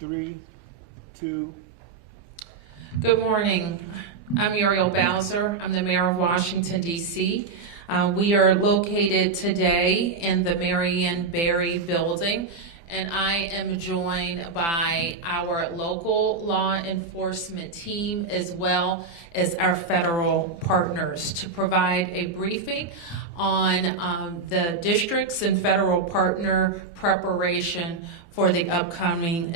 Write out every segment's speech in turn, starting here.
3, 2. Good morning. I'm Muriel Bowser. I'm the mayor of Washington, D.C. We are located today in the Marion Barry building, and I am joined by our local law enforcement team as well as our federal partners to provide a briefing on the districts and federal partner preparation for the upcoming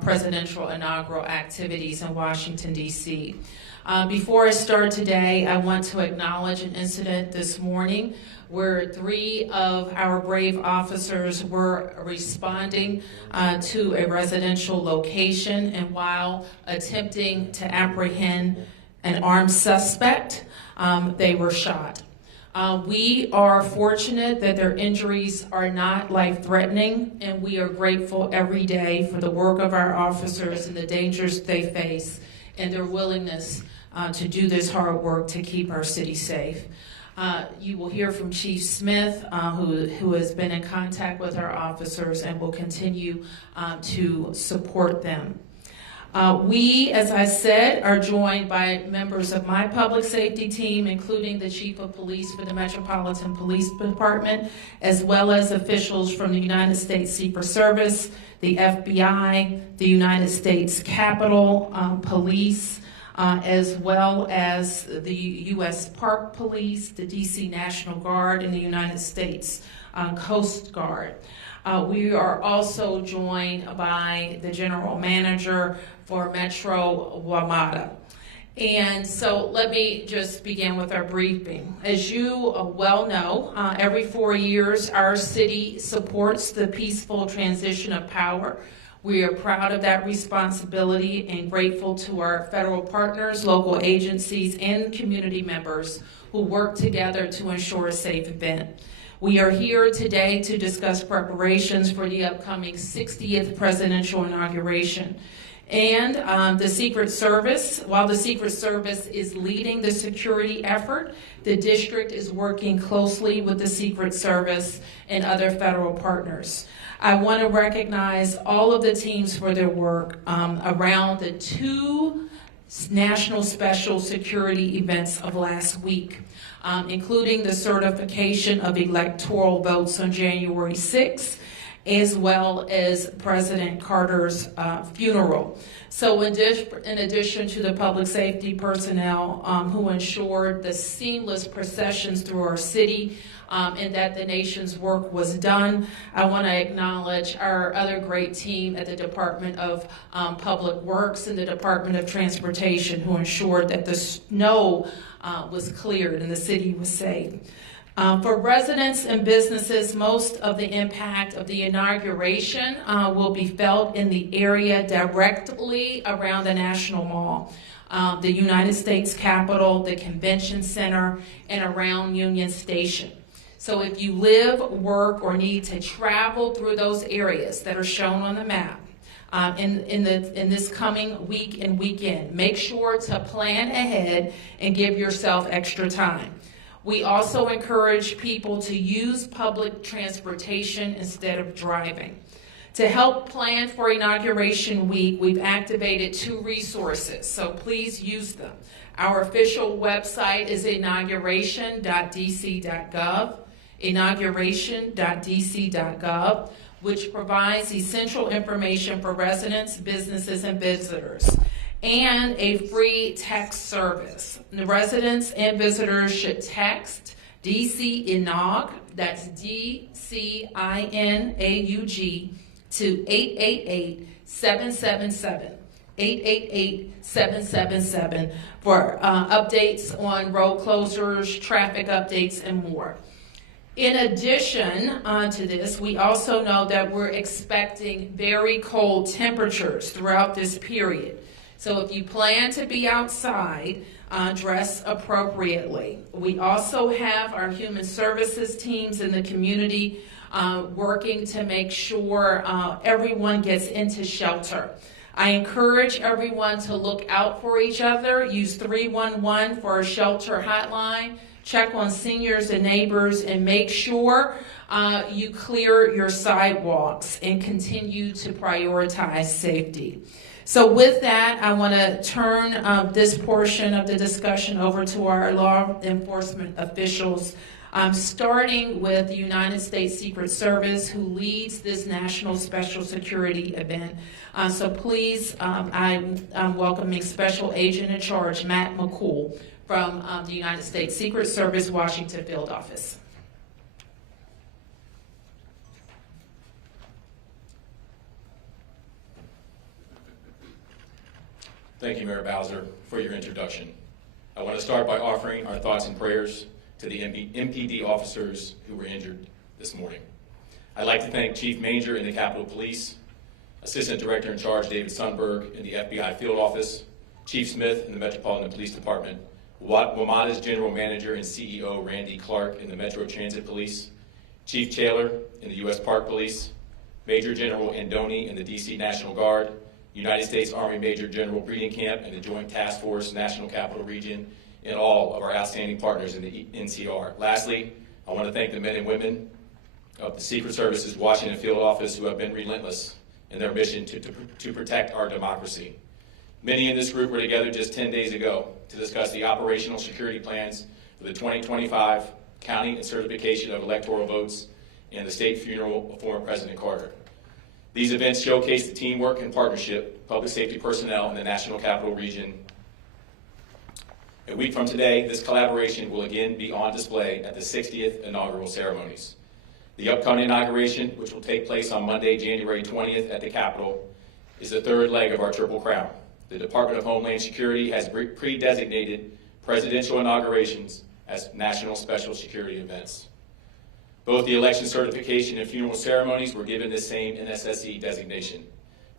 presidential inaugural activities in Washington, D.C. Before I start today, I want to acknowledge an incident this morning where 3 of our brave officers were responding to a residential location, and while attempting to apprehend an armed suspect, they were shot. We are fortunate that their injuries are not life-threatening, and we are grateful every day for the work of our officers and the dangers they face and their willingness to do this hard work to keep our city safe. You will hear from Chief Smith, who has been in contact with our officers and will continue to support them. We, as I said, are joined by members of my public safety team, including the Chief of Police for the Metropolitan Police Department, as well as officials from the United States Secret Service, the FBI, the United States Capitol Police, as well as the U.S. Park Police, the D.C. National Guard, and the United States Coast Guard. We are also joined by the General Manager for Metro WMATA. And so let me just begin with our briefing. As you well know, every 4 years our city supports the peaceful transition of power. We are proud of that responsibility and grateful to our federal partners, local agencies, and community members who work together to ensure a safe event. We are here today to discuss preparations for the upcoming 60th presidential inauguration. And the Secret Service, while the Secret Service is leading the security effort, the district is working closely with the Secret Service and other federal partners. I want to recognize all of the teams for their work around the 2 national special security events of last week, including the certification of electoral votes on January 6th, as well as President Carter's funeral. So in addition to the public safety personnel who ensured the seamless processions through our city and that the nation's work was done, I want to acknowledge our other great team at the Department of Public Works and the Department of Transportation who ensured that the snow was cleared and the city was safe. For residents and businesses, most of the impact of the inauguration will be felt in the area directly around the National Mall, the United States Capitol, the Convention Center, and around Union Station. So if you live, work, or need to travel through those areas that are shown on the map in this coming week and weekend, make sure to plan ahead and give yourself extra time. We also encourage people to use public transportation instead of driving. To help plan for Inauguration Week, we've activated 2 resources, so please use them. Our official website is inauguration.dc.gov, inauguration.dc.gov, which provides essential information for residents, businesses, and visitors, and a free text service. The residents and visitors should text DC Inaug, that's DCINAUG, to 888-777. 888-777 for updates on road closures, traffic updates, and more. In addition to this, we also know that we're expecting very cold temperatures throughout this period. So if you plan to be outside, dress appropriately. We also have our human services teams in the community working to make sure everyone gets into shelter. I encourage everyone to look out for each other. Use 311 for a shelter hotline. check on seniors and neighbors, and make sure you clear your sidewalks and continue to prioritize safety. So with that, I want to turn this portion of the discussion over to our law enforcement officials, starting with the United States Secret Service, who leads this National Special Security event. So please, I'm welcoming Special Agent in Charge, Matt McCool, from the United States Secret Service, Washington Field Office. Thank you, Muriel Bowser, for your introduction. I want to start by offering our thoughts and prayers to the MPD officers who were injured this morning. I'd like to thank Chief Manger in the Capitol Police, Assistant Director in Charge David Sundberg in the FBI Field Office, Chief Smith in the Metropolitan Police Department, WMATA's General Manager and CEO Randy Clark in the Metro Transit Police, Chief Taylor in the U.S. Park Police, Major General Andoni in the D.C. National Guard, United States Army Major General Breeding Camp and the Joint Task Force National Capital Region, and all of our outstanding partners in the NCR. Lastly, I want to thank the men and women of the Secret Service's Washington Field Office who have been relentless in their mission to protect our democracy. Many in this group were together just 10 days ago to discuss the operational security plans for the 2025 counting and certification of electoral votes and the state funeral of former President Carter. These events showcase the teamwork and partnership of public safety personnel in the National Capital Region. A week from today, this collaboration will again be on display at the 60th inaugural ceremonies. The upcoming inauguration, which will take place on Monday, January 20th at the Capitol, is the third leg of our Triple Crown. The Department of Homeland Security has pre-designated presidential inaugurations as national special security events. Both the election certification and funeral ceremonies were given this same NSSE designation.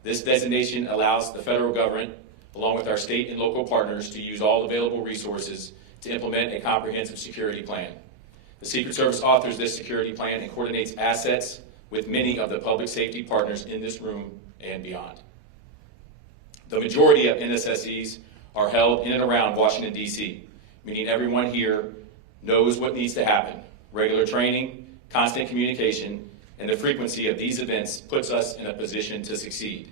This designation allows the federal government, along with our state and local partners, to use all available resources to implement a comprehensive security plan. The Secret Service authors this security plan and coordinates assets with many of the public safety partners in this room and beyond. The majority of NSSEs are held in and around Washington, D.C., meaning everyone here knows what needs to happen. Regular training, constant communication, and the frequency of these events puts us in a position to succeed.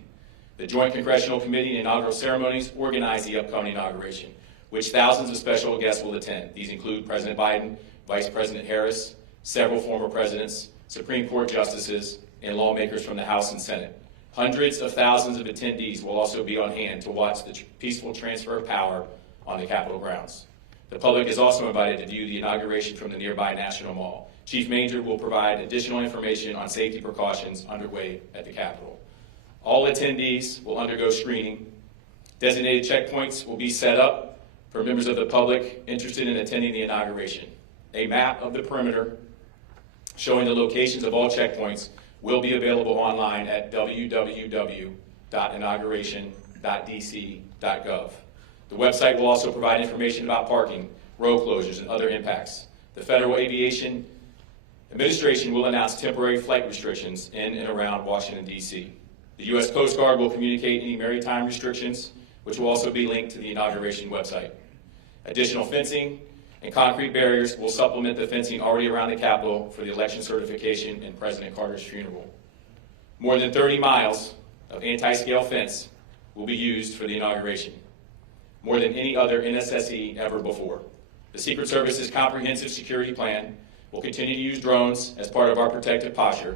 The Joint Congressional Committee and inaugural ceremonies organize the upcoming inauguration, which thousands of special guests will attend. These include President Biden, Vice President Harris, several former presidents, Supreme Court justices, and lawmakers from the House and Senate. Hundreds of thousands of attendees will also be on hand to watch the peaceful transfer of power on the Capitol grounds. The public is also invited to view the inauguration from the nearby National Mall. Chief Manger will provide additional information on safety precautions underway at the Capitol. All attendees will undergo screening. Designated checkpoints will be set up for members of the public interested in attending the inauguration. A map of the perimeter showing the locations of all checkpoints will be available online at www.inauguration.dc.gov. The website will also provide information about parking, road closures, and other impacts. The Federal Aviation Administration will announce temporary flight restrictions in and around Washington, D.C. The U.S. Coast Guard will communicate any maritime restrictions, which will also be linked to the inauguration website. Additional fencing and concrete barriers will supplement the fencing already around the Capitol for the election certification and President Carter's funeral. More than 30 miles of anti-scale fence will be used for the inauguration, more than any other NSSE ever before. The Secret Service's comprehensive security plan will continue to use drones as part of our protective posture.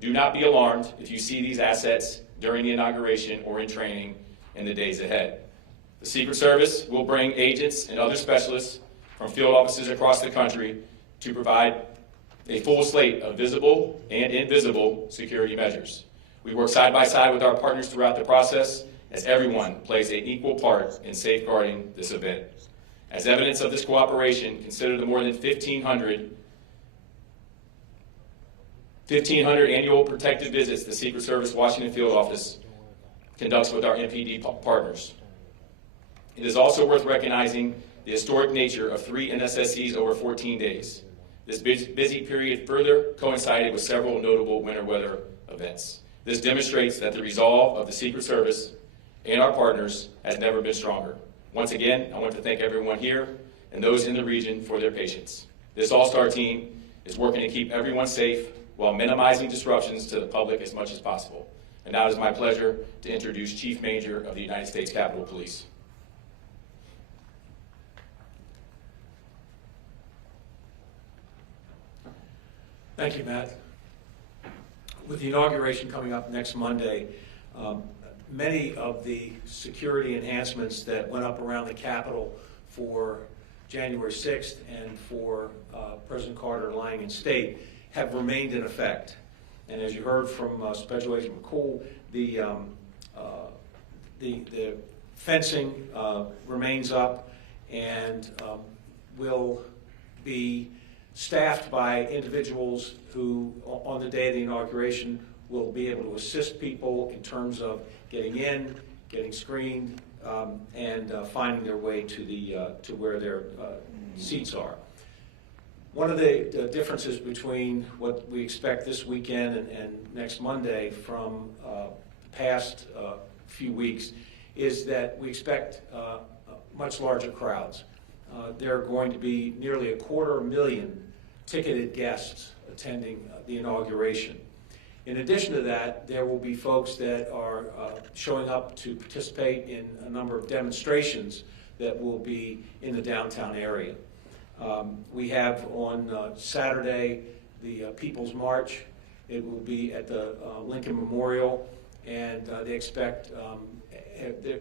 Do not be alarmed if you see these assets during the inauguration or in training in the days ahead. The Secret Service will bring agents and other specialists from field offices across the country to provide a full slate of visible and invisible security measures. We work side by side with our partners throughout the process as everyone plays an equal part in safeguarding this event. As evidence of this cooperation, consider the more than 1,500 annual protective visits the Secret Service Washington Field Office conducts with our MPD partners. It is also worth recognizing the historic nature of 3 NSSEs over 14 days. This busy period further coincided with several notable winter weather events. This demonstrates that the resolve of the Secret Service and our partners has never been stronger. Once again, I want to thank everyone here and those in the region for their patience. This all-star team is working to keep everyone safe while minimizing disruptions to the public as much as possible. And now it is my pleasure to introduce Chief Major of the United States Capitol Police. Thank you, Matt. With the inauguration coming up next Monday, many of the security enhancements that went up around the Capitol for January 6th and for President Carter lying in state have remained in effect. And as you heard from Special Agent McCool, the fencing remains up and will be staffed by individuals who, on the day of the inauguration, will be able to assist people in terms of getting in, getting screened, and finding their way to where their seats are. One of the differences between what we expect this weekend and next Monday from the past few weeks is that we expect much larger crowds. There are going to be nearly 250,000 ticketed guests attending the inauguration. In addition to that, there will be folks that are showing up to participate in a number of demonstrations that will be in the downtown area. We have on Saturday the People's March. It will be at the Lincoln Memorial, and they expect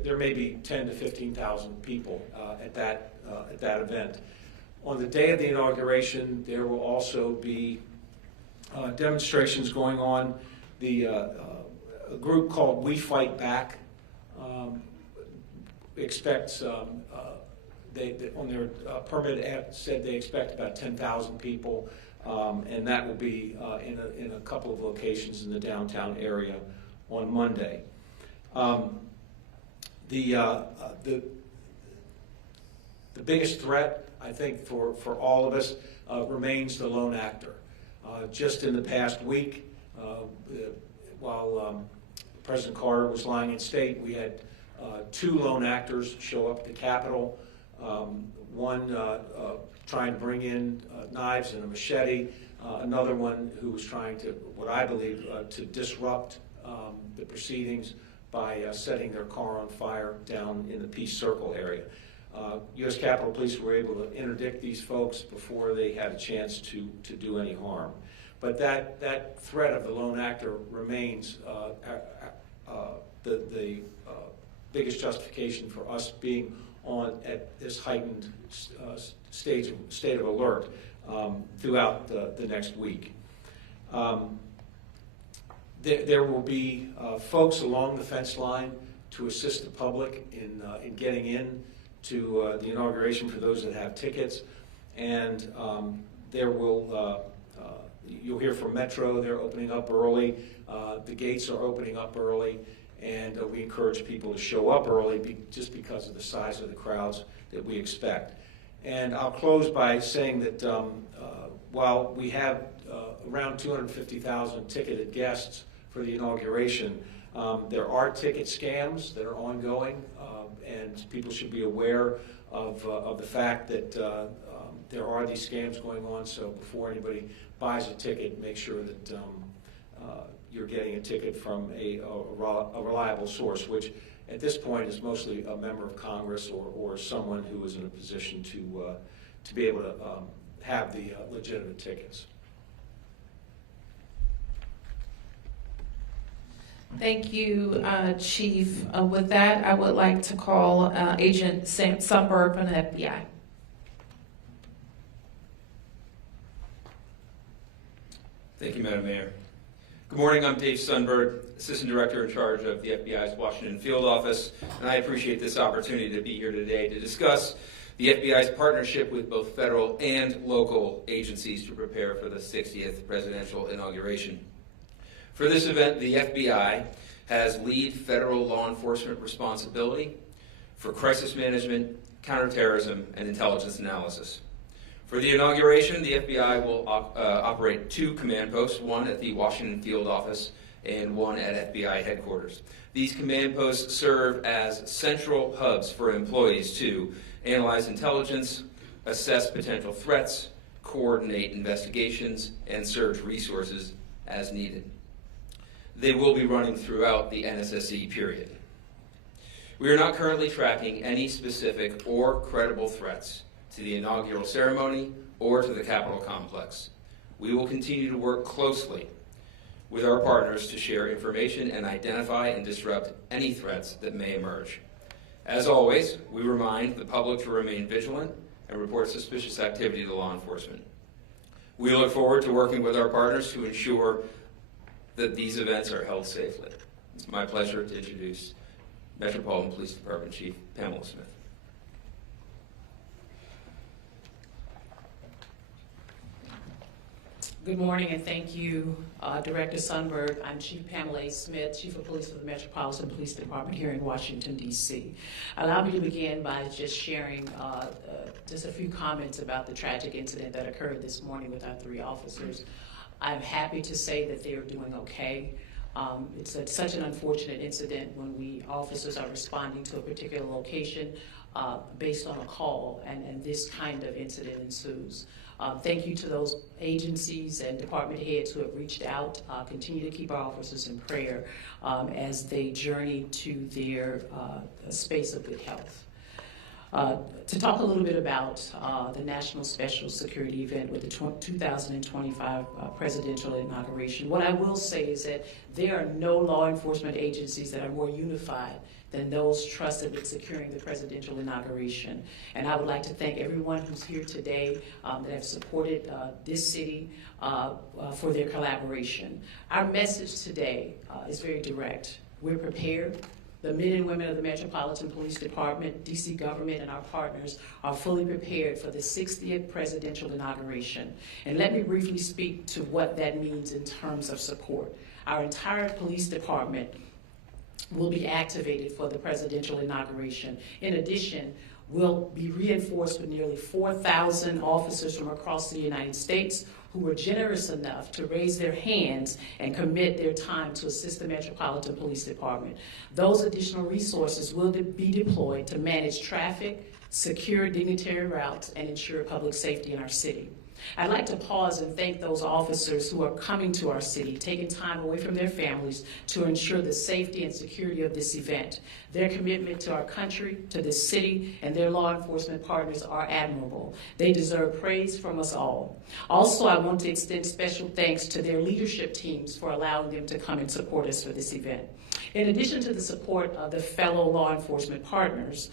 there may be 10,000 to 15,000 people at that event. On the day of the inauguration, there will also be demonstrations going on. A group called We Fight Back expects, they on their permit ad said they expect about 10,000 people, and that will be in a couple of locations in the downtown area on Monday. The biggest threat, I think, for all of us remains the lone actor. Just in the past week, while President Carter was lying in state, we had 2 lone actors show up at the Capitol. One trying to bring in knives and a machete, another one who was trying to, what I believe, to disrupt the proceedings by setting their car on fire down in the Peace Circle area. U.S. Capitol Police were able to interdict these folks before they had a chance to do any harm. But that threat of the lone actor remains the biggest justification for us being at this heightened state of alert throughout the next week. There will be folks along the fence line to assist the public in getting in to the inauguration for those that have tickets, and you'll hear from Metro. They're opening up early. The gates are opening up early, and we encourage people to show up early just because of the size of the crowds that we expect. And I'll close by saying that while we have around 250,000 ticketed guests for the inauguration, there are ticket scams that are ongoing, and people should be aware of the fact that there are these scams going on. So before anybody buys a ticket, make sure that you're getting a ticket from a reliable source, which at this point is mostly a member of Congress or someone who is in a position to be able to have the legitimate tickets. Thank you, Chief. With that, I would like to call Agent Sundberg from the FBI. Thank you, Madam Mayor. Good morning, I'm Dave Sundberg, Assistant Director in charge of the FBI's Washington Field Office, and I appreciate this opportunity to be here today to discuss the FBI's partnership with both federal and local agencies to prepare for the 60th presidential inauguration. For this event, the FBI has lead federal law enforcement responsibility for crisis management, counterterrorism, and intelligence analysis. For the inauguration, the FBI will operate 2 command posts, one at the Washington Field Office and one at FBI headquarters. These command posts serve as central hubs for employees to analyze intelligence, assess potential threats, coordinate investigations, and surge resources as needed. They will be running throughout the NSSE period. We are not currently tracking any specific or credible threats to the inaugural ceremony or to the Capitol complex. We will continue to work closely with our partners to share information and identify and disrupt any threats that may emerge. As always, we remind the public to remain vigilant and report suspicious activity to law enforcement. We look forward to working with our partners to ensure that these events are held safely. It's my pleasure to introduce Metropolitan Police Department Chief Pamela Smith. Good morning, and thank you, Director Sundberg. I'm Chief Pamela A. Smith, Chief of Police for the Metropolitan Police Department here in Washington, D.C. Allow me to begin by just sharing just a few comments about the tragic incident that occurred this morning with our 3 officers. I'm happy to say that they are doing okay. It's such an unfortunate incident when officers are responding to a particular location based on a call, and this kind of incident ensues. Thank you to those agencies and department heads who have reached out. Continue to keep our officers in prayer as they journey to their space of good health. To talk a little bit about the National Special Security event with the 2025 presidential inauguration, what I will say is that there are no law enforcement agencies that are more unified than those trusted with securing the presidential inauguration. And I would like to thank everyone who's here today that have supported this city for their collaboration. Our message today is very direct. We're prepared. The men and women of the Metropolitan Police Department, DC government, and our partners are fully prepared for the 60th presidential inauguration. And let me briefly speak to what that means in terms of support. Our entire police department will be activated for the presidential inauguration. In addition, we'll be reinforced with nearly 4,000 officers from across the United States who were generous enough to raise their hands and commit their time to assist the Metropolitan Police Department. Those additional resources will be deployed to manage traffic, secure dignitary routes, and ensure public safety in our city. I'd like to pause and thank those officers who are coming to our city, taking time away from their families to ensure the safety and security of this event. Their commitment to our country, to this city, and their law enforcement partners are admirable. They deserve praise from us all. Also, I want to extend special thanks to their leadership teams for allowing them to come and support us for this event. In addition to the support of the fellow law enforcement partners,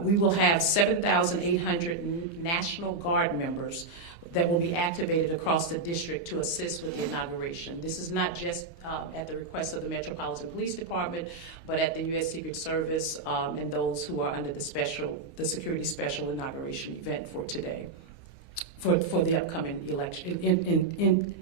we will have 7,800 National Guard members that will be activated across the district to assist with the inauguration. This is not just at the request of the Metropolitan Police Department, but at the U.S. Secret Service and those who are under the Security Special Inauguration event for today. For the upcoming election,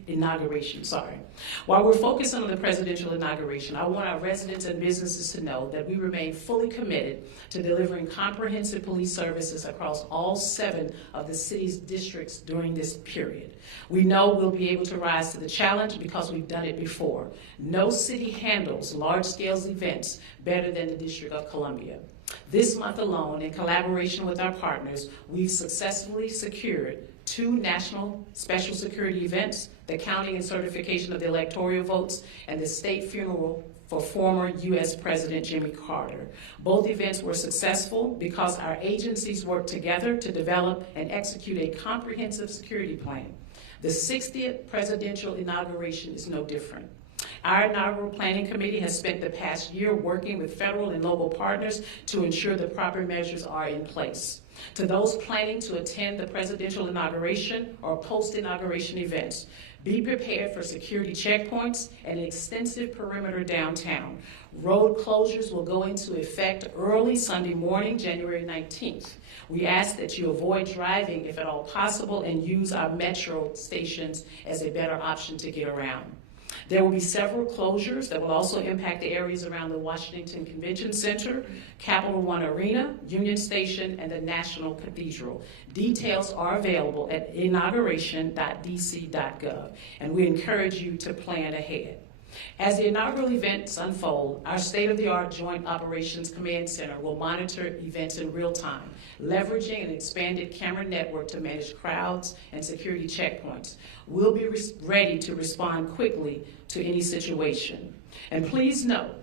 inauguration, sorry. While we're focusing on the presidential inauguration, I want our residents and businesses to know that we remain fully committed to delivering comprehensive police services across all 7 of the city's districts during this period. We know we'll be able to rise to the challenge because we've done it before. No city handles large-scale events better than the District of Columbia. This month alone, in collaboration with our partners, we've successfully secured 2 national special security events, the counting and certification of the electoral votes, and the state funeral for former U.S. President Jimmy Carter. Both events were successful because our agencies worked together to develop and execute a comprehensive security plan. The 60th presidential inauguration is no different. Our inaugural planning committee has spent the past year working with federal and local partners to ensure the proper measures are in place. To those planning to attend the presidential inauguration or post-inauguration events, be prepared for security checkpoints and an extensive perimeter downtown. Road closures will go into effect early Sunday morning, January 19th. We ask that you avoid driving if at all possible and use our metro stations as a better option to get around. There will be several closures that will also impact the areas around the Washington Convention Center, Capital One Arena, Union Station, and the National Cathedral. Details are available at inauguration.dc.gov, and we encourage you to plan ahead. As the inaugural events unfold, our state-of-the-art Joint Operations Command Center will monitor events in real time, leveraging an expanded camera network to manage crowds and security checkpoints. We'll be ready to respond quickly to any situation. And please note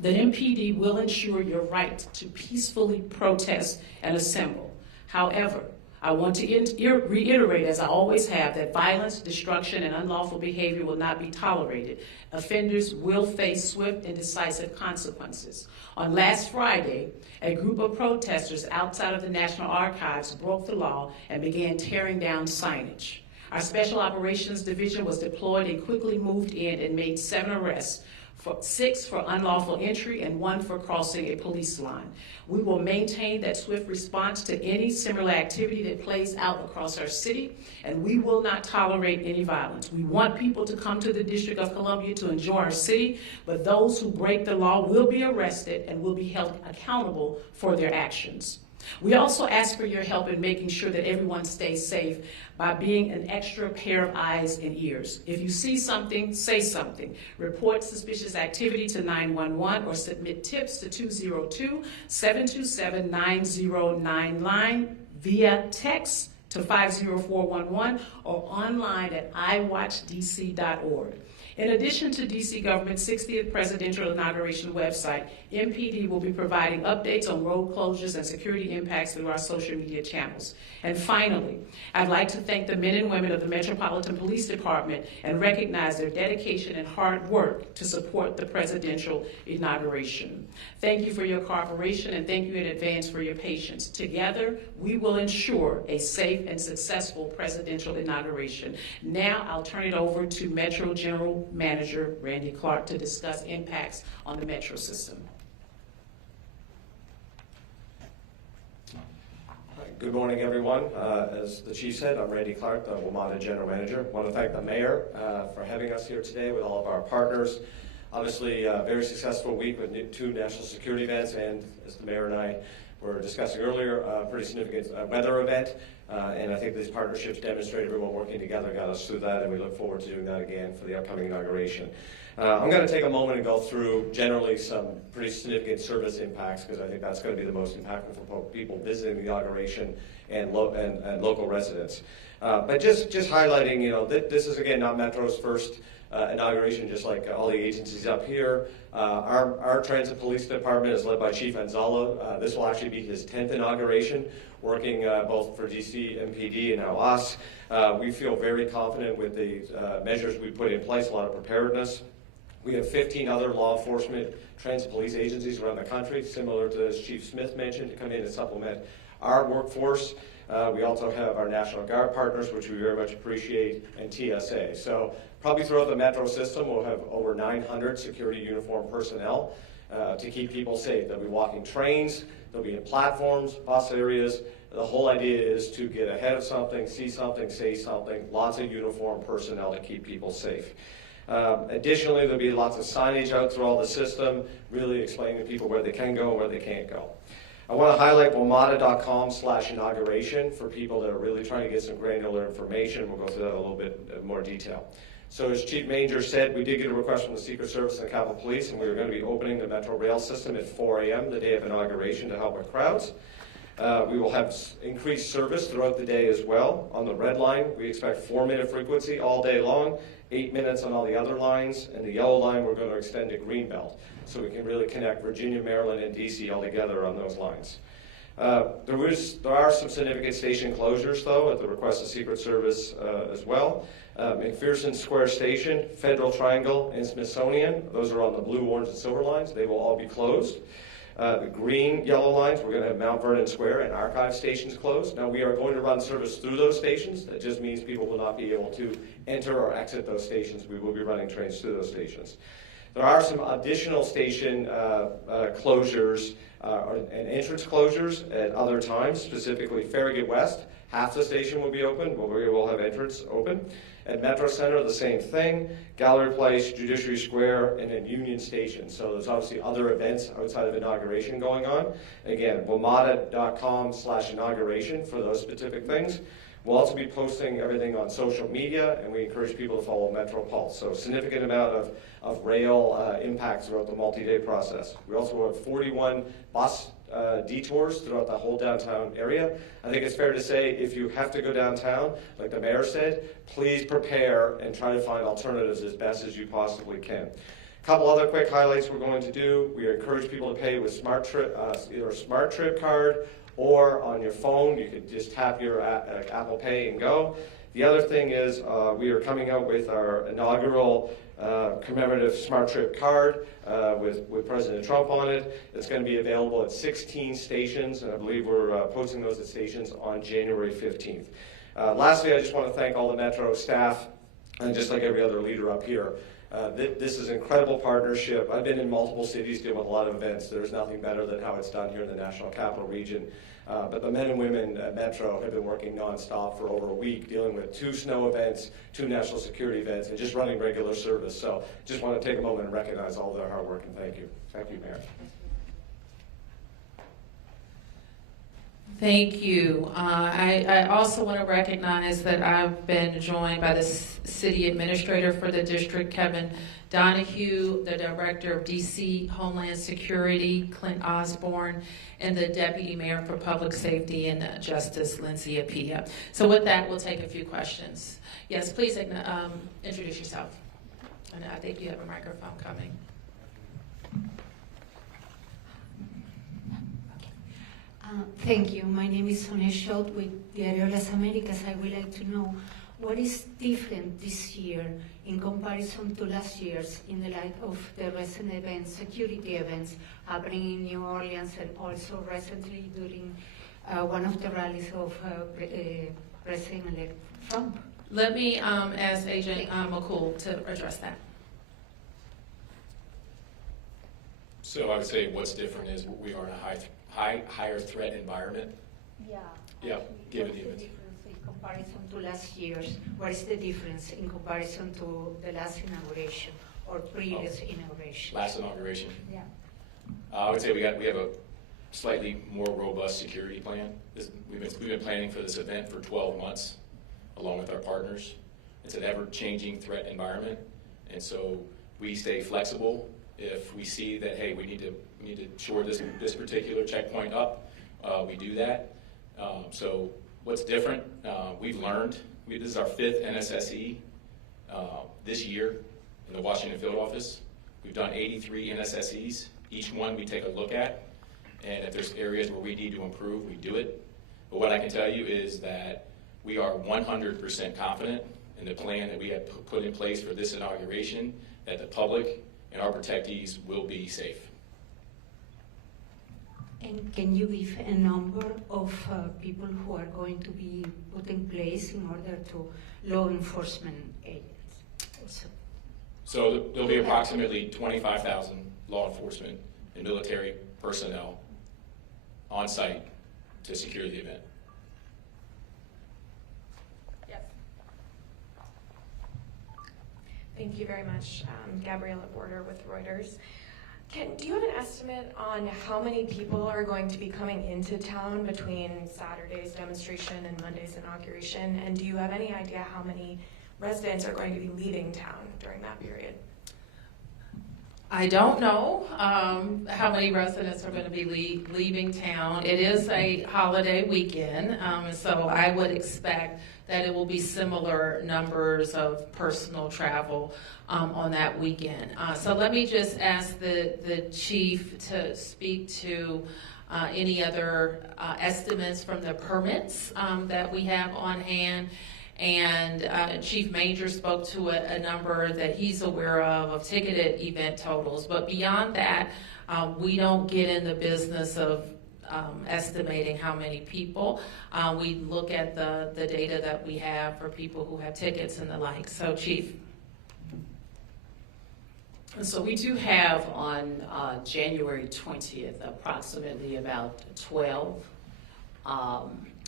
that MPD will ensure your right to peacefully protest and assemble. However, I want to reiterate, as I always have, that violence, destruction, and unlawful behavior will not be tolerated. Offenders will face swift and decisive consequences. On last Friday, a group of protesters outside of the National Archives broke the law and began tearing down signage. Our Special Operations Division was deployed and quickly moved in and made 7 arrests, 6 for unlawful entry and 1 for crossing a police line. We will maintain that swift response to any similar activity that plays out across our city, and we will not tolerate any violence. We want people to come to the District of Columbia to enjoy our city, but those who break the law will be arrested and will be held accountable for their actions. We also ask for your help in making sure that everyone stays safe by being an extra pair of eyes and ears. If you see something, say something. Report suspicious activity to 911 or submit tips to 202-727-9099 via text to 50411 or online at iwatchdc.org. In addition to DC government's 60th presidential inauguration website, MPD will be providing updates on road closures and security impacts through our social media channels. And finally, I'd like to thank the men and women of the Metropolitan Police Department and recognize their dedication and hard work to support the presidential inauguration. Thank you for your cooperation, and thank you in advance for your patience. Together, we will ensure a safe and successful presidential inauguration. Now, I'll turn it over to Metro General Manager Randy Clark to discuss impacts on the Metro system. Good morning, everyone. As the Chief said, I'm Randy Clark, the WMATA General Manager. I want to thank the Mayor for having us here today with all of our partners. Obviously, a very successful week with 2 national security events, and as the Mayor and I were discussing earlier, a pretty significant weather event. And I think these partnerships demonstrate everyone working together got us through that, and we look forward to doing that again for the upcoming inauguration. I'm going to take a moment and go through generally some pretty significant service impacts, because I think that's going to be the most impactful for people visiting the inauguration and local residents. But just highlighting, this is again not Metro's first inauguration, just like all the agencies up here. Our Transit Police Department is led by Chief Anzalo. This will actually be his 10th inauguration, working both for DC, MPD, and now us. We feel very confident with the measures we put in place, a lot of preparedness. We have 15 other law enforcement transit police agencies around the country, similar to as Chief Smith mentioned, to come in and supplement our workforce. We also have our National Guard partners, which we very much appreciate, and TSA. So probably throughout the Metro system, we'll have over 900 security uniform personnel to keep people safe. They'll be walking trains, they'll be in platforms, bus areas. The whole idea is to get ahead of something, see something, say something, lots of uniform personnel to keep people safe. Additionally, there'll be lots of signage out through all the system, really explaining to people where they can go and where they can't go. I want to highlight WMATA.com/inauguration for people that are really trying to get some granular information. We'll go through that in a little bit more detail. So as Chief Manger said, we did get a request from the Secret Service and Capitol Police, and we are going to be opening the Metro Rail system at 4 a.m. the day of inauguration to help with crowds. We will have increased service throughout the day as well. On the red line, we expect 4-minute frequency all day long, 8 minutes on all the other lines, and the yellow line we're going to extend to Greenbelt, so we can really connect Virginia, Maryland, and DC all together on those lines. There are some significant station closures, though, at the request of Secret Service as well. McPherson Square Station, Federal Triangle, and Smithsonian, those are on the blue, orange, and silver lines. They will all be closed. The green, yellow lines, we're going to have Mount Vernon Square and Archive stations closed. Now, we are going to run service through those stations. That just means people will not be able to enter or exit those stations. We will be running trains through those stations. There are some additional station closures and entrance closures at other times, specifically Farragut West. Half the station will be open, but we will have entrance open. At Metro Center, the same thing. Gallery Place, Judiciary Square, and then Union Station. So there's obviously other events outside of inauguration going on. Again, WMATA.com/inauguration for those specific things. We'll also be posting everything on social media, and we encourage people to follow Metro Pulse. So a significant amount of rail impact throughout the multi-day process. We also have 41 bus detours throughout the whole downtown area. I think it's fair to say if you have to go downtown, like the mayor said, please prepare and try to find alternatives as best as you possibly can. A couple other quick highlights we're going to do. We encourage people to pay with either a Smart Trip card or on your phone. You could just tap your Apple Pay and go. The other thing is we are coming out with our inaugural commemorative Smart Trip card with President Trump on it. It's going to be available at 16 stations, and I believe we're posting those at stations on January 15th. Lastly, I just want to thank all the Metro staff, and just like every other leader up here. This is an incredible partnership. I've been in multiple cities doing a lot of events. There's nothing better than how it's done here in the National Capital Region. But the men and women at Metro have been working nonstop for over a week, dealing with 2 snow events, 2 national security events, and just running regular service. So just want to take a moment and recognize all their hard work, and thank you. Thank you, Mayor. Thank you. I also want to recognize that I've been joined by the city administrator for the district, Kevin Donahue, the director of DC Homeland Security, Clint Osborne, and the deputy mayor for public safety and justice, Lindsay Apia. So with that, we'll take a few questions. Yes, please introduce yourself. And I think you have a microphone coming. Thank you. My name is Sonia Schott with Diario Las Americas. I would like to know what is different this year in comparison to last year's in the light of the recent events, security events happening in New Orleans, and also recently during one of the rallies of President-elect Trump. Let me ask Agent McCool to address that. So I would say what's different is we are in a higher threat environment. Yeah. Yeah, given what's the the events. difference in comparison to last year's? What is the difference in comparison to the last inauguration or previous inauguration? Last inauguration. Yeah. I would say we have a slightly more robust security plan. We've been planning for this event for 12 months, along with our partners. It's an ever-changing threat environment, and so we stay flexible. If we see that, hey, we need to shore this particular checkpoint up, we do that. So what's different? We've learned. This is our 5th NSSE this year in the Washington field office. We've done 83 NSSEs. Each one we take a look at, and if there's areas where we need to improve, we do it. But what I can tell you is that we are 100% confident in the plan that we have put in place for this inauguration, that the public and our protectees will be safe. And can you give a number of people who are going to be put in place in order to law enforcement agents? So there'll be approximately 25,000 law enforcement and military personnel on site to secure the event. Yes. Thank you very much. Gabriella Border with Reuters. Do you have an estimate on how many people are going to be coming into town between Saturday's demonstration and Monday's inauguration? And do you have any idea how many residents are going to be leaving town during that period? I don't know how many residents are going to be leaving town. It is a holiday weekend, so I would expect that it will be similar numbers of personal travel on that weekend. So let me just ask the chief to speak to any other estimates from the permits that we have on hand. And Chief Major spoke to a number that he's aware of ticketed event totals. But beyond that, we don't get in the business of estimating how many people. We look at the data that we have for people who have tickets and the like. So, Chief. So we do have on January 20th approximately about 12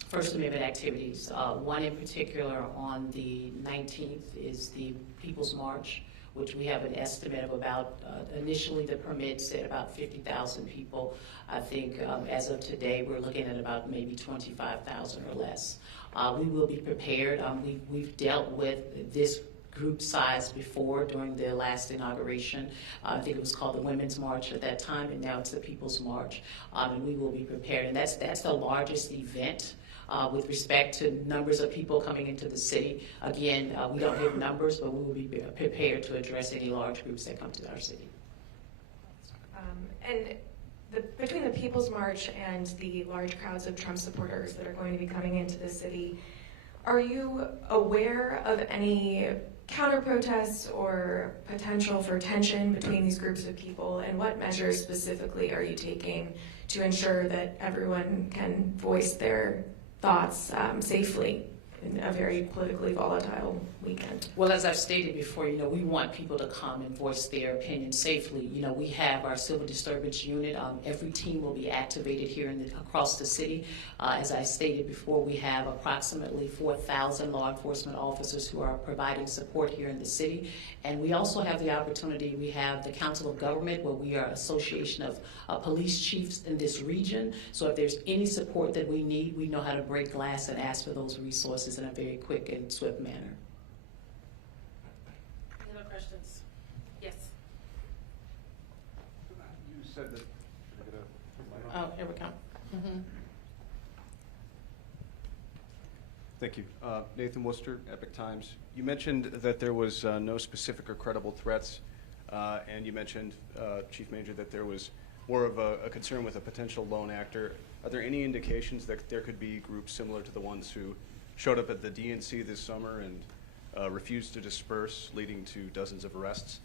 First Amendment activities. One in particular on the 19th is the People's March, which we have an estimate of about, initially the permit said about 50,000 people. I think as of today, we're looking at about maybe 25,000 or less. We will be prepared. We've dealt with this group size before during the last inauguration. I think it was called the Women's March at that time, and now it's the People's March. And we will be prepared. And that's the largest event with respect to numbers of people coming into the city. Again, we don't have numbers, but we will be prepared to address any large groups that come to our city. Between the People's March and the large crowds of Trump supporters that are going to be coming into the city, are you aware of any counter-protests or potential for tension between these groups of people, and what measures specifically are you taking to ensure that everyone can voice their thoughts safely in a very politically volatile weekend? Well, as I've stated before, we want people to come and voice their opinion safely. We have our civil disturbance unit. Every team will be activated here across the city. As I stated before, we have approximately 4,000 law enforcement officers who are providing support here in the city. And we also have the opportunity, we have the Council of Government, where we are an association of police chiefs in this region. So if there's any support that we need, we know how to break glass and ask for those resources in a very quick and swift manner. Any other questions? Yes. You said that. Oh, here we go. Mm-hmm. Thank you. Nathan Worcester, Epic Times. You mentioned that there was no specific or credible threats, and you mentioned, Chief Major, that there was more of a concern with a potential lone actor. Are there any indications that there could be groups similar to the ones who showed up at the DNC this summer and refused to disperse, leading to dozens of arrests?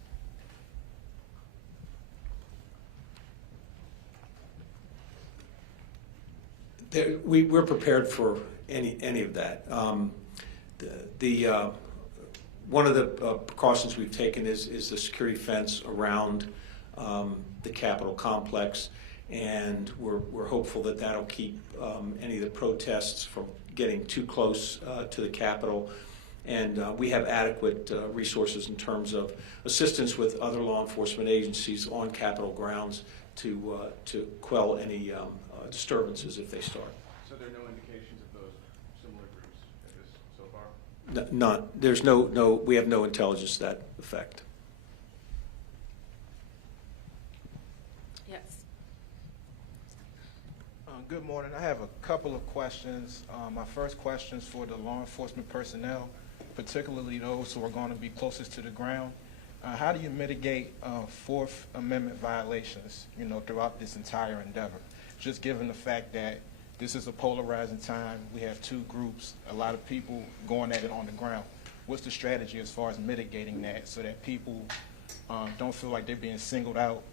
We're prepared for any of that. One of the precautions we've taken is the security fence around the Capitol complex, and we're hopeful that that'll keep any of the protests from getting too close to the Capitol. And we have adequate resources in terms of assistance with other law enforcement agencies on Capitol grounds to quell any disturbances if they start. So there are no indications of those similar groups at this so far? None. There's we have no intelligence to that effect. Yes. Good morning. I have a couple of questions. My first question is for the law enforcement personnel, particularly those who are going to be closest to the ground. How do you mitigate Fourth Amendment violations, throughout this entire endeavor? Just given the fact that this is a polarizing time, we have two groups, a lot of people going at it on the ground. What's the strategy as far as mitigating that so that people don't feel like they're being singled out?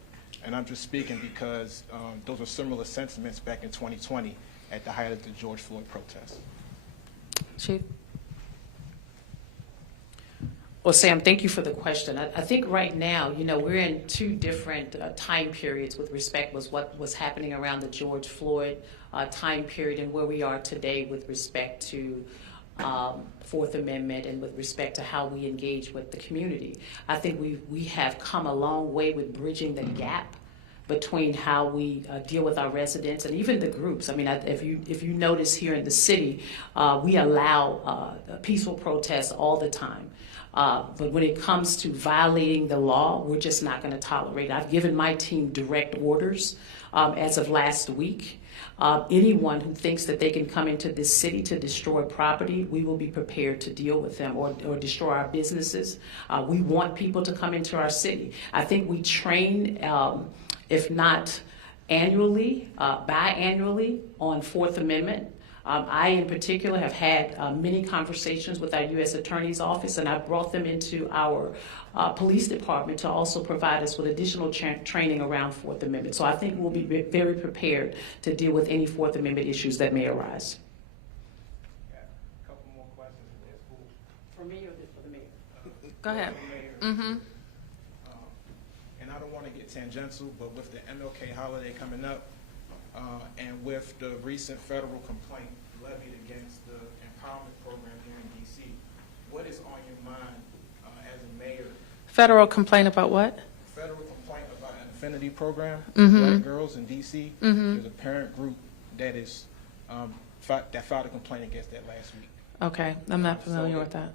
And I'm just speaking because those are similar sentiments back in 2020 at the height of the George Floyd protests. Chief? Well, Sam, thank you for the question. I think right now, we're in two different time periods with respect to what was happening around the George Floyd time period and where we are today with respect to Fourth Amendment and with respect to how we engage with the community. I think we have come a long way with bridging the gap between how we deal with our residents and even the groups. I mean, if you notice here in the city, we allow peaceful protests all the time. But when it comes to violating the law, we're just not going to tolerate it. I've given my team direct orders as of last week. Anyone who thinks that they can come into this city to destroy property, we will be prepared to deal with them or destroy our businesses. We want people to come into our city. I think we train, if not annually, biannually on Fourth Amendment. I, in particular, have had many conversations with our U.S. Attorney's Office, and I brought them into our police department to also provide us with additional training around Fourth Amendment. So I think we'll be very prepared to deal with any Fourth Amendment issues that may arise. Yeah, a couple more questions if that's cool. For me or for the mayor? Go ahead. Mm-hmm. And I don't want to get tangential, but with the MLK holiday coming up, and with the recent federal complaint levied against the empowerment program here in D.C., what is on your mind as a mayor Federal complaint about what? Federal complaint about an affinity program, Mhm. black girls in D.C. Mhm. There's a parent group that is that filed a complaint against that last week. Okay, I'm not familiar So- with that.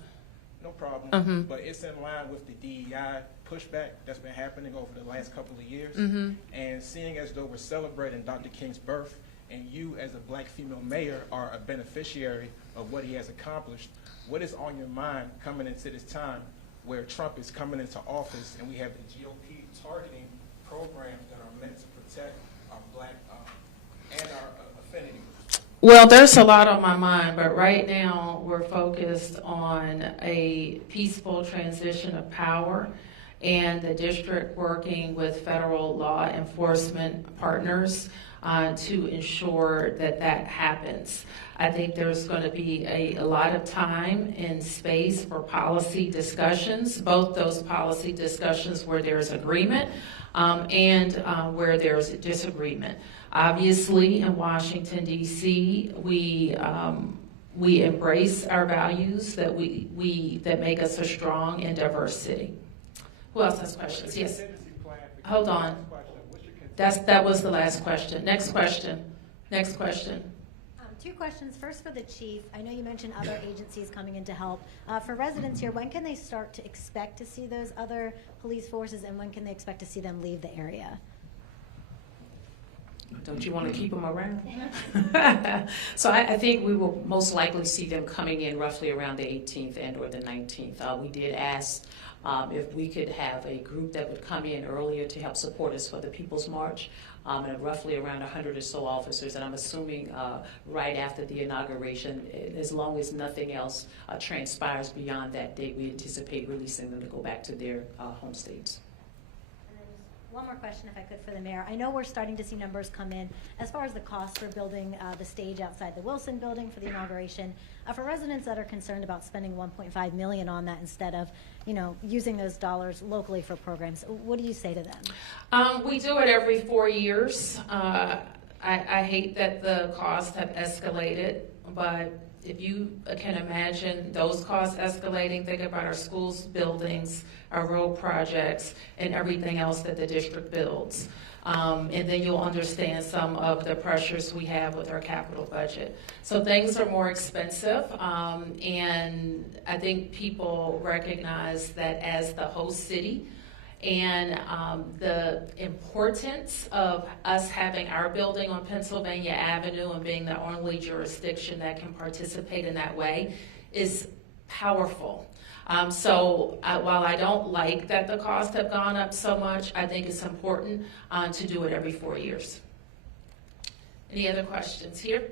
No problem. Mhm. But it's in line with the DEI pushback that's been happening over the last couple of years. Mhm. And seeing as though we're celebrating Dr. King's birth, and you as a black female mayor are a beneficiary of what he has accomplished, what is on your mind coming into this time where Trump is coming into office and we have the GOP targeting programs that are meant to protect our black and our affinity groups? Well, there's a lot on my mind, but right now we're focused on a peaceful transition of power and the district working with federal law enforcement partners to ensure that that happens. I think there's going to be a lot of time and space for policy discussions, both those policy discussions where there's agreement and where there's disagreement. Obviously, in Washington, D.C., we embrace our values that that make us a strong and diverse city. Who else has questions? Yes. Hold on. That was the last question. Next question. Next question. Two questions. First for the chief. I know you mentioned other agencies coming in to help. For residents here, when can they start to expect to see those other police forces, and when can they expect to see them leave the area? Don't you want to keep them around? So I think we will most likely see them coming in roughly around the 18th and or the 19th. We did ask if we could have a group that would come in earlier to help support us for the People's March, and roughly around 100 or so officers, and I'm assuming right after the inauguration, as long as nothing else transpires beyond that date, we anticipate releasing them to go back to their home states. One more question, if I could, for the mayor. I know we're starting to see numbers come in as far as the cost for building the stage outside the Wilson building for the inauguration. For residents that are concerned about spending $1.5 million on that instead of, using those dollars locally for programs, what do you say to them? We do it every 4 years. I hate that the costs have escalated, but if you can imagine those costs escalating, think about our schools, buildings, our road projects, and everything else that the district builds. And then you'll understand some of the pressures we have with our capital budget. So things are more expensive, and I think people recognize that as the host city, and the importance of us having our building on Pennsylvania Avenue and being the only jurisdiction that can participate in that way is powerful. So while I don't like that the costs have gone up so much, I think it's important to do it every 4 years. Any other questions here?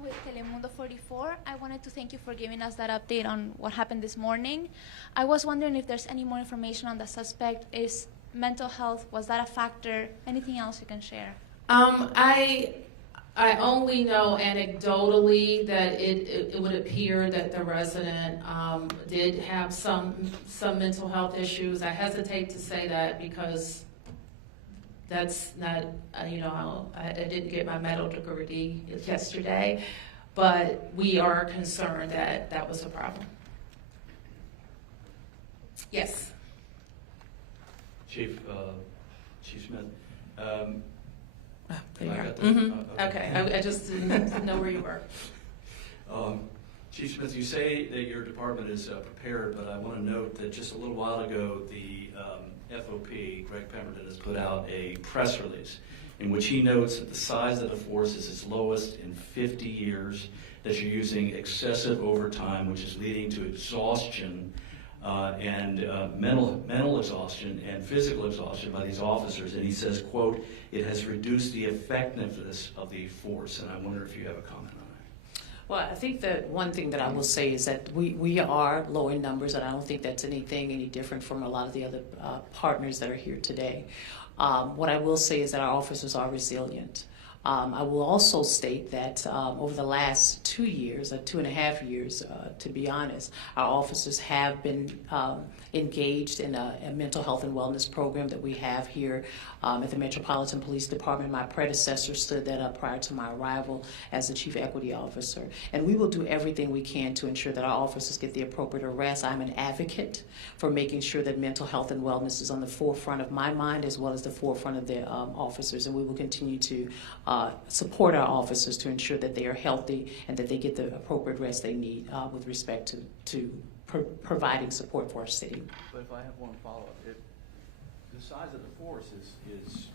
With Telemundo 44. I wanted to thank you for giving us that update on what happened this morning. I was wondering if there's any more information on the suspect. Is mental health, was that a factor? Anything else you can share? I only know anecdotally that it would appear that the resident did have some mental health issues. I hesitate to say that because that's not, I didn't get my medical degree yesterday, but we are concerned that that was a problem. Yes. Chief Smith. There you I are. got that? Mm-hmm. Okay, I just didn't know where you were. Chief Smith, you say that your department is prepared, but I want to note that just a little while ago, the FOP, Greg Pemberton, has put out a press release in which he notes that the size of the force is its lowest in 50 years, that you're using excessive overtime, which is leading to exhaustion and mental exhaustion and physical exhaustion by these officers. And he says, quote, it has reduced the effectiveness of the force. And I wonder if you have a comment on that. Well, I think that one thing that I will say is that we are low in numbers, and I don't think that's any different from a lot of the other partners that are here today. What I will say is that our officers are resilient. I will also state that over the last 2 years, 2.5 years, to be honest, our officers have been engaged in a mental health and wellness program that we have here at the Metropolitan Police Department. My predecessor stood that up prior to my arrival as the Chief Equity Officer. And we will do everything we can to ensure that our officers get the appropriate arrest. I'm an advocate for making sure that mental health and wellness is on the forefront of my mind as well as the forefront of the officers. And we will continue to support our officers to ensure that they are healthy and that they get the appropriate rest they need with respect to providing support for our city. But if I have one follow-up, the size of the force is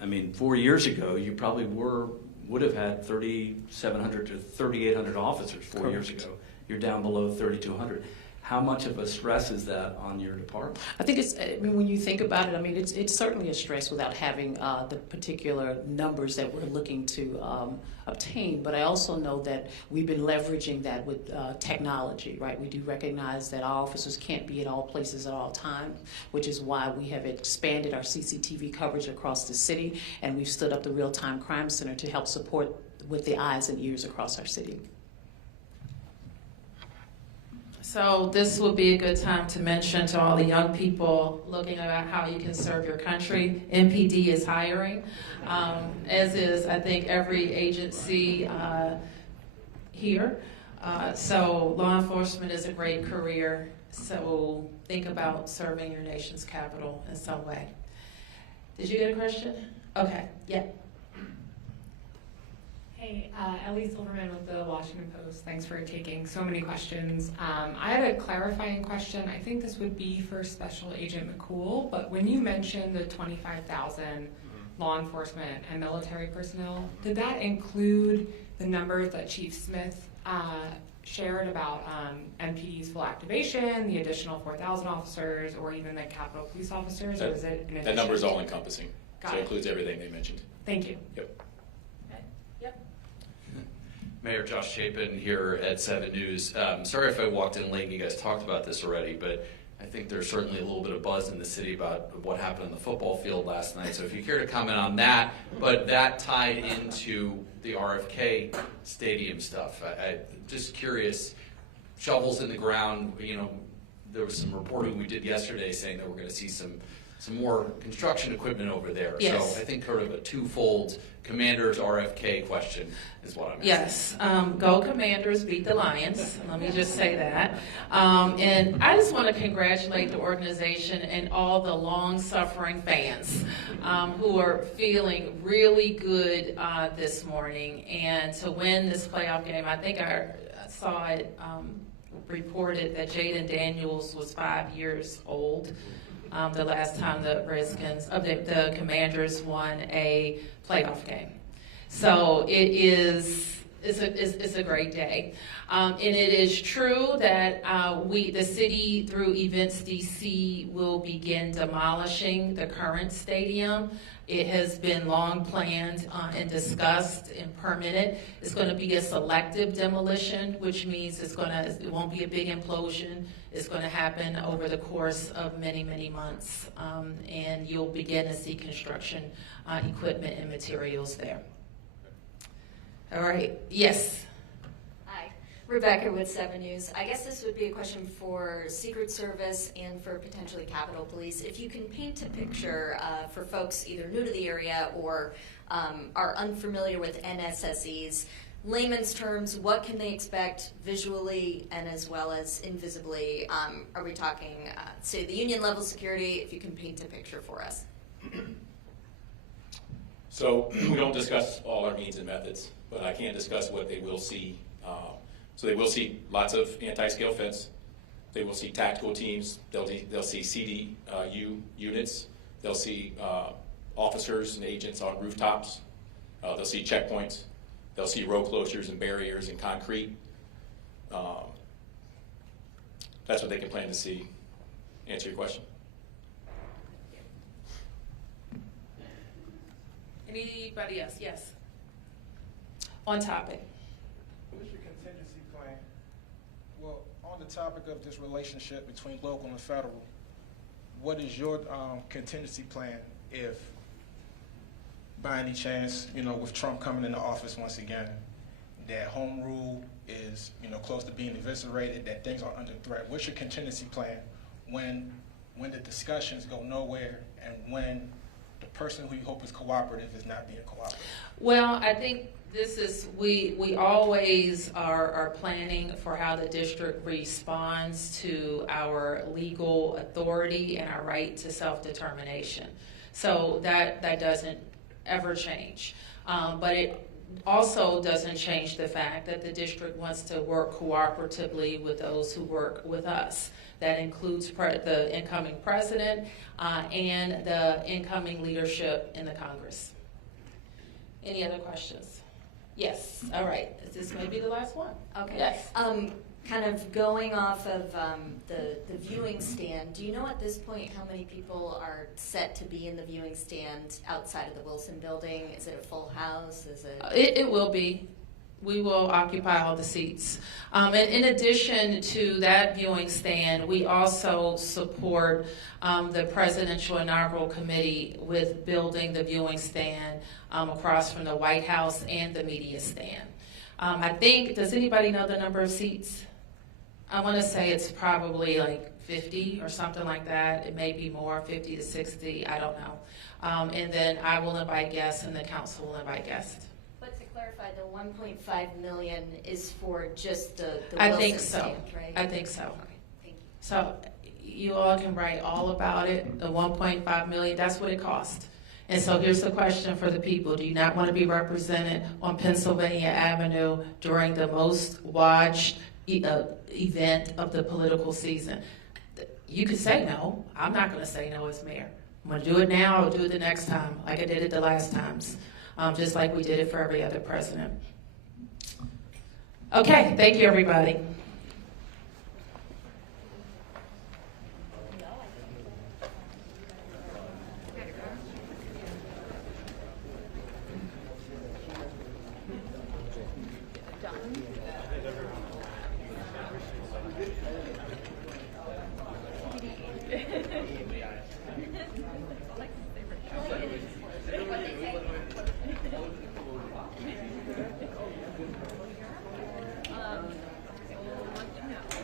I mean, 4 years ago, you probably would have had 3,700 to 3,800 officers 4 years ago. You're down below 3,200. How much of a stress is that on your department? I think when you think about it, I mean, it's certainly a stress without having the particular numbers that we're looking to obtain. But I also know that we've been leveraging that with technology, right? We do recognize that our officers can't be at all places at all times, which is why we have expanded our CCTV coverage across the city, and we've stood up the Real-Time Crime Center to help support with the eyes and ears across our city. So this would be a good time to mention to all the young people looking at how you can serve your country. MPD is hiring, as is, I think, every agency here. So law enforcement is a great career. So think about serving your nation's capital in some way. Did you get a question? Okay, yeah. Hey, Ellie Silverman with the Washington Post. Thanks for taking so many questions. I had a clarifying question. I think this would be for Special Agent McCool, but when you mentioned the 25,000 law enforcement and military personnel, did that include the numbers that Chief Smith shared about MPD's full activation, the additional 4,000 officers, or even the Capitol Police officers, or is it in addition? That number is all encompassing. Got So it. it includes everything they mentioned. Thank you. Yep. Mayor Josh Chapin here at 7 News. Sorry if I walked in late and you guys talked about this already, but I think there's certainly a little bit of buzz in the city about what happened on the football field last night. So if you care to comment on that, but that tied into the RFK stadium stuff. I'm just curious, shovels in the ground, you know, there was some reporting we did yesterday saying that we're going to see some more construction equipment over there. Yes. So I think sort of a twofold Commanders RFK question is what I'm asking. Yes, go Commanders, beat the Lions. Let me just say that. And I just want to congratulate the organization and all the long-suffering fans who are feeling really good this morning. And to win this playoff game, I think I saw it reported that Jaden Daniels was 5 years old. The last time the the Commanders won a playoff game. So it's a great day. And it is true that the city, through Events DC, will begin demolishing the current stadium. It has been long planned and discussed and permitted. It's going to be a selective demolition, which means it won't be a big implosion. It's going to happen over the course of many, many months, and you'll begin to see construction equipment and materials there. All right. Yes. Hi, Rebecca with 7 News. I guess this would be a question for Secret Service and for potentially Capitol Police. If you can paint a picture for folks either new to the area or are unfamiliar with NSSEs, layman's terms, what can they expect visually and as well as invisibly? Are we talking, say, the union level security, if you can paint a picture for us? So we don't discuss all our means and methods, but I can discuss what they will see. So they will see lots of anti-scale fence. They will see tactical teams. They'll see CDU units. They'll see officers and agents on rooftops. They'll see checkpoints. They'll see road closures and barriers and concrete. That's what they can plan to see. Answer your question. Anybody else? Yes. On topic. What is your contingency plan? Well, on the topic of this relationship between local and federal, what is your contingency plan if by any chance, with Trump coming into office once again, that home rule is, close to being eviscerated, that things are under threat? What's your contingency plan when the discussions go nowhere and when the person who you hope is cooperative is not being cooperative? Well, I think we always are planning for how the district responds to our legal authority and our right to self-determination. So that doesn't ever change. But it also doesn't change the fact that the district wants to work cooperatively with those who work with us. That includes the incoming president and the incoming leadership in the Congress. Any other questions? Yes, all right. This may be the last one. Okay. Yes. Kind of going off of the viewing stand, do you know at this point how many people are set to be in the viewing stand outside of the Wilson building? Is it a full house? Is it? It will be. We will occupy all the seats. And in addition to that viewing stand, we also support the Presidential Inaugural Committee with building the viewing stand across from the White House and the media stand. I think, does anybody know the number of seats? I want to say it's probably like 50 or something like that. It may be more, 50 to 60, I don't know. And then I will invite guests and the council will invite guests. But to clarify, the 1.5 million is for just the I Wilson think so. stand, right? I think so. Okay, thank you. So you all can write all about it, the 1.5 million, that's what it cost. And so here's the question for the people. Do you not want to be represented on Pennsylvania Avenue during the most watched event of the political season? You could say no. I'm not going to say no as mayor. I'm going to do it now. I'll do it the next time, like I did it the last times, just like we did it for every other president. Okay, thank you, everybody.